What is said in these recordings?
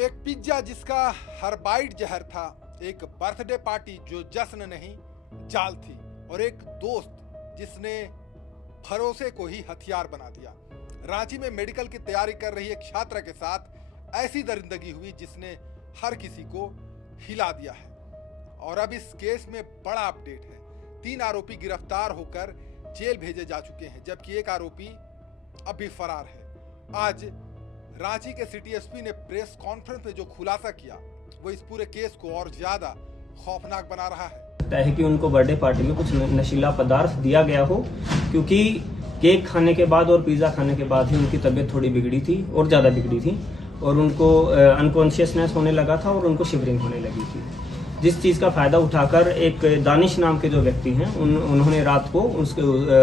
एक पिज्जा जिसका हर बाइट जहर था, एक बर्थडे पार्टी जो जश्न नहीं जाल थी, और एक दोस्त जिसने भरोसे को ही हथियार बना दिया। रांची में मेडिकल की तैयारी कर रही एक छात्रा के साथ ऐसी दरिंदगी हुई जिसने हर किसी को हिला दिया है। और अब इस केस में बड़ा अपडेट है। 3 आरोपी गिरफ्तार होकर जेल भेजे जा चुके हैं, जबकि एक आरोपी अभी फरार है। आज रांची के सिटी एसपी ने प्रेस कॉन्फ्रेंस में जो खुलासा किया वो इस पूरे केस को और ज्यादा खौफनाक बना रहा है कि उनको बर्थडे पार्टी में कुछ नशीला पदार्थ दिया गया हो, क्योंकि केक खाने के बाद और पिज्जा खाने के बाद ही उनकी तबीयत थोड़ी बिगड़ी थी और ज्यादा बिगड़ी थी, और उनको अनकॉन्शियसनेस होने लगा था और उनको शिवरिंग होने लगी थी। जिस चीज का फायदा उठाकर एक दानिश नाम के जो व्यक्ति हैं उन्होंने रात को उसके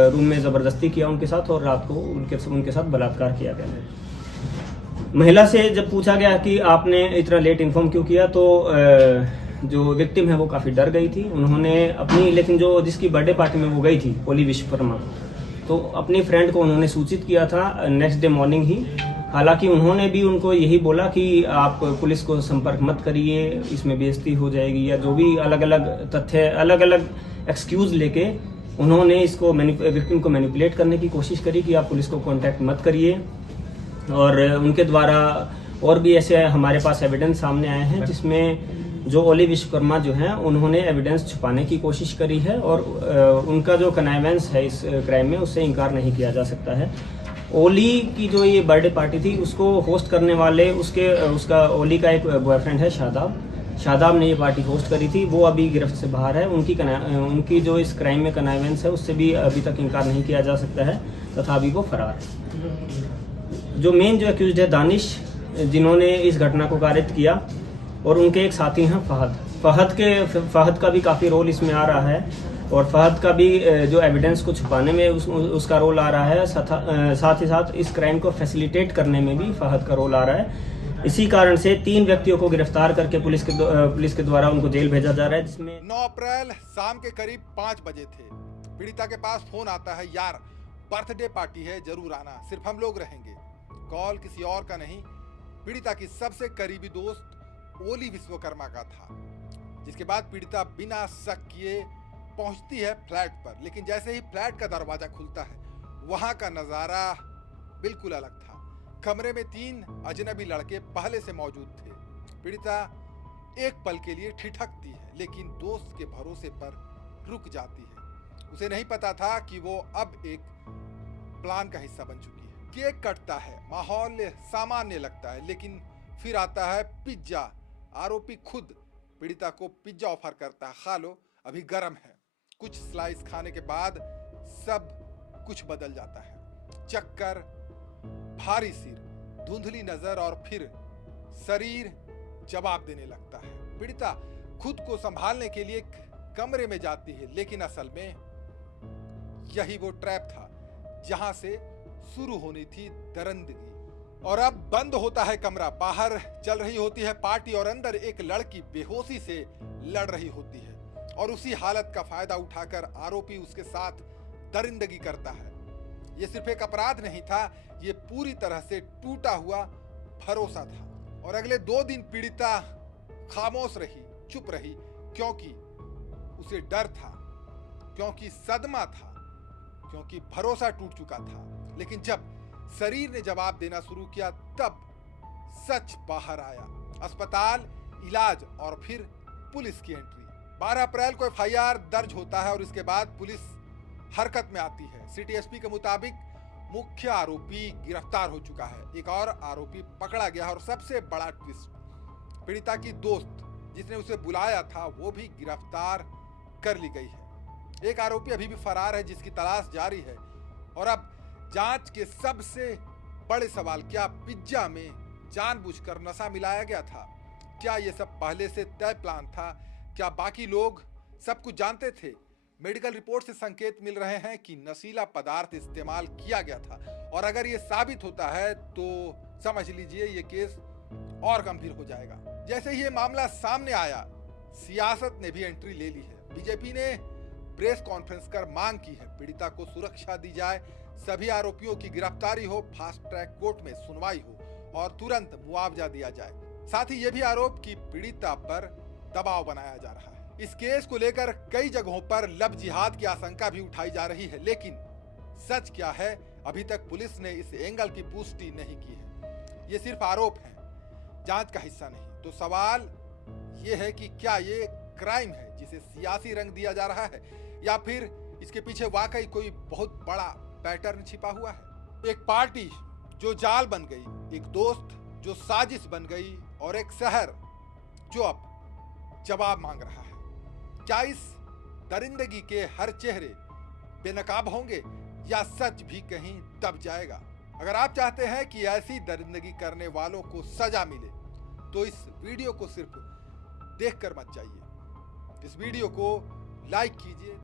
रूम में जबरदस्ती किया उनके साथ, और रात को उनके साथ बलात्कार किया गया है। महिला से जब पूछा गया कि आपने इतना लेट इन्फॉर्म क्यों किया, तो जो विक्टिम है वो काफी डर गई थी। उन्होंने अपनी, लेकिन जो जिसकी बर्थडे पार्टी में वो गई थी, ओली विश्वकर्मा, तो अपनी फ्रेंड को उन्होंने सूचित किया था नेक्स्ट डे मॉर्निंग ही। हालांकि उन्होंने भी उनको यही बोला कि आप पुलिस को संपर्क मत करिए, इसमें बेइज्जती हो जाएगी, या जो भी अलग अलग तथ्य, अलग अलग एक्सक्यूज लेके उन्होंने इसको विक्टिम को मैनिपुलेट करने की कोशिश करी कि आप पुलिस को कांटेक्ट मत करिए। और उनके द्वारा और भी ऐसे हमारे पास एविडेंस सामने आए हैं जिसमें जो ओली विश्वकर्मा जो हैं उन्होंने एविडेंस छुपाने की कोशिश करी है, और उनका जो कनाइवेंस है इस क्राइम में उससे इनकार नहीं किया जा सकता है। ओली की जो ये बर्थडे पार्टी थी उसको होस्ट करने वाले उसका ओली का एक बॉयफ्रेंड है शादाब ने ये पार्टी होस्ट करी थी। वो अभी गिरफ्त से बाहर है। उनकी जो इस क्राइम में कनाइवेंस है उससे भी अभी तक इनकार नहीं किया जा सकता है, तथा अभी वो फरार है। जो मेन जो एक्यूज्ड है दानिश, जिन्होंने इस घटना को कारित किया, और उनके एक साथी हैं फहद का भी काफ़ी रोल इसमें आ रहा है, और फहद का भी जो एविडेंस को छुपाने में उसका रोल आ रहा है। साथ ही साथ इस क्राइम को फैसिलिटेट करने में भी फहद का रोल आ रहा है। इसी कारण से 3 व्यक्तियों को गिरफ्तार करके पुलिस के द्वारा उनको जेल भेजा जा रहा है, जिसमें 9 अप्रैल शाम के करीब 5 बजे थे। पीड़िता के पास फोन आता है, यार बर्थडे पार्टी है, जरूर आना, सिर्फ हम लोग रहेंगे। कॉल किसी और का नहीं, पीड़िता की सबसे करीबी दोस्त ओली विश्वकर्मा का था। जिसके बाद पीड़िता बिना शक किए पहुंचती है फ्लैट पर, लेकिन जैसे ही फ्लैट का दरवाजा खुलता है वहां का नजारा बिल्कुल अलग था। कमरे में 3 अजनबी लड़के पहले से मौजूद थे। पीड़िता एक पल के लिए ठिठकती है, लेकिन दोस्त के भरोसे पर रुक जाती है। उसे नहीं पता था कि वो अब एक प्लान का हिस्सा बन चुकी है। केक कटता है, माहौल सामान्य लगता है, लेकिन फिर आता है पिज्जा। आरोपी खुद पीड़िता को पिज्जा ऑफर करता है, खा लो, अभी गर्म है। कुछ स्लाइस खाने के बाद सब कुछ बदल जाता है। चक्कर, भारी सिर, धुंधली नजर, और फिर शरीर जवाब देने लगता है। पीड़िता खुद को संभालने के लिए कमरे में जाती है, लेकिन असल में यही वो ट्रैप था जहां से शुरू होनी थी दरिंदगी। और अब बंद होता है कमरा, बाहर चल रही होती है पार्टी, और अंदर एक लड़की बेहोशी से लड़ रही होती है, और उसी हालत का फायदा उठाकर आरोपी उसके साथ दरिंदगी करता है। ये सिर्फ एक अपराध नहीं था, ये पूरी तरह से टूटा हुआ भरोसा था। और अगले 2 दिन पीड़िता खामोश रही, चुप रही, क्योंकि उसे डर था, क्योंकि सदमा था, क्योंकि भरोसा टूट चुका था। लेकिन जब शरीर ने जवाब देना शुरू किया तब सच बाहर आया। अस्पताल, इलाज, और फिर पुलिस की एंट्री। 12 अप्रैल को एफआईआर दर्ज होता है, और इसके बाद पुलिस हरकत में आती है। सिटी एसपी के मुताबिक मुख्य आरोपी गिरफ्तार हो चुका है, एक और आरोपी पकड़ा गया है, और सबसे बड़ा ट्विस्ट, पीड़िता की दोस्त जिसने उसे बुलाया था वो भी गिरफ्तार कर ली गई है। एक आरोपी अभी भी फरार है, जिसकी तलाश जारी है। और अब जांच के सबसे बड़े सवाल, क्या पिज्जा में जानबूझकर नशा मिलाया गया था? क्या यह सब पहले से तय प्लान था? क्या बाकी लोग सब कुछ जानते थे? मेडिकल रिपोर्ट से संकेत मिल रहे हैं कि नशीला पदार्थ इस्तेमाल किया गया था, और अगर ये साबित होता है तो समझ लीजिए ये केस और गंभीर हो जाएगा। जैसे ही ये मामला सामने आया, सियासत ने भी एंट्री ले ली है। बीजेपी ने प्रेस कॉन्फ्रेंस कर मांग की है, पीड़िता को सुरक्षा दी जाए, सभी आरोपियों की गिरफ्तारी हो, फास्ट ट्रैक कोर्ट में सुनवाई हो, और तुरंत मुआवजा दिया जाए। साथ ही ये भी आरोप कि पीड़िता पर दबाव बनाया जा रहा है। इस केस को लेकर कई जगहों पर लव जिहाद की आशंका भी उठाई जा रही है, लेकिन सच क्या है अभी तक पुलिस ने इस एंगल की पुष्टि नहीं की है। ये सिर्फ आरोप हैं, जांच का हिस्सा नहीं। तो सवाल ये है कि क्या ये क्राइम है जिसे सियासी रंग दिया जा रहा है, या फिर इसके पीछे वाकई कोई बहुत बड़ा पैटर्न छिपा हुआ है। एक पार्टी जो जाल बन गई, एक दोस्त जो साजिश बन गई, और एक शहर जो अब जवाब मांग रहा है। क्या इस दरिंदगी के हर चेहरे बेनकाब होंगे या सच भी कहीं दब जाएगा? अगर आप चाहते हैं कि ऐसी दरिंदगी करने वालों को सजा मिले तो इस वीडियो को सिर्फ देखकर मत जाइए, इस वीडियो को लाइक कीजिए।